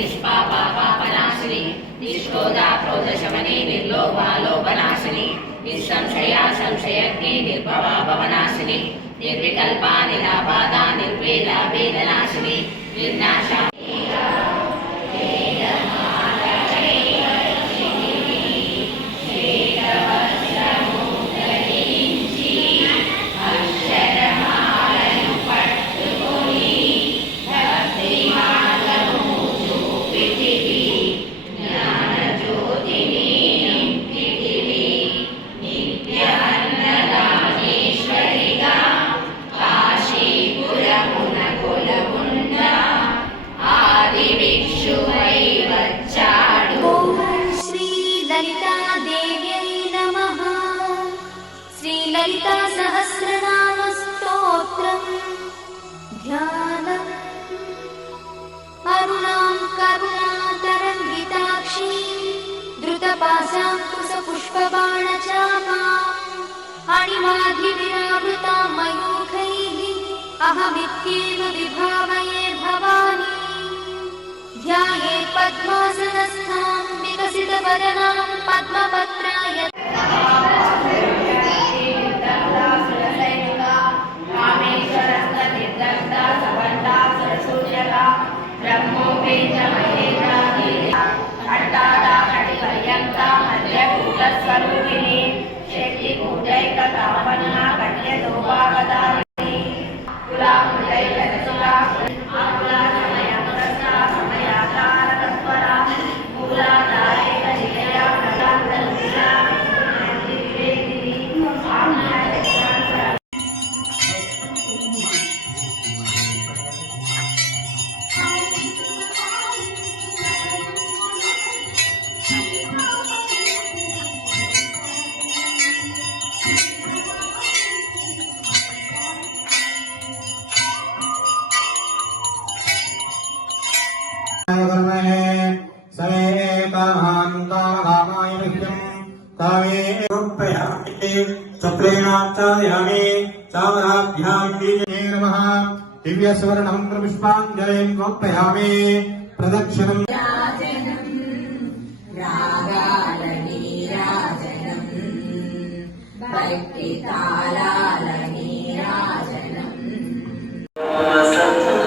निष्पापापापनाशिनी निष्क्रोधा क्रोधशमनी निर्लोभालोभनाशिनी निःसंशया संशयज्ञी निर्भवा भवनाशिनी निर्विकल्पा निराबाधा निर्वेदा वेदनाशिनी निर्नाशा ललिता सहस्रनाम स्तोत्रम् ध्यानम् अरुणां करुणातरङ्गिताक्षी द्रुतपाशाङ्कुशपुष्पबाणचापाम् अणिमाधिविरावृतां मयूखैः अहमित्येव विभावये भवानी ध्याये पद्मासनस्थां विकसितवदनां पद्मपत्राय शक्ति पूजैक तापना कट्य दोभागदारिणी कुला पूजैक रसुला आकुला समयंतस्था समयाकार तत्परा मूला दायक निलया प्रकांतलुला विवेदिनी चप्रेणाचार्यामि चामराभ्यां नमः दिव्यस्वर्णमन्त्रपुष्पाञ्जलिं समर्पयामि प्रदक्षिणम् रागालनीराजनम् भक्तितालालनीराजनम्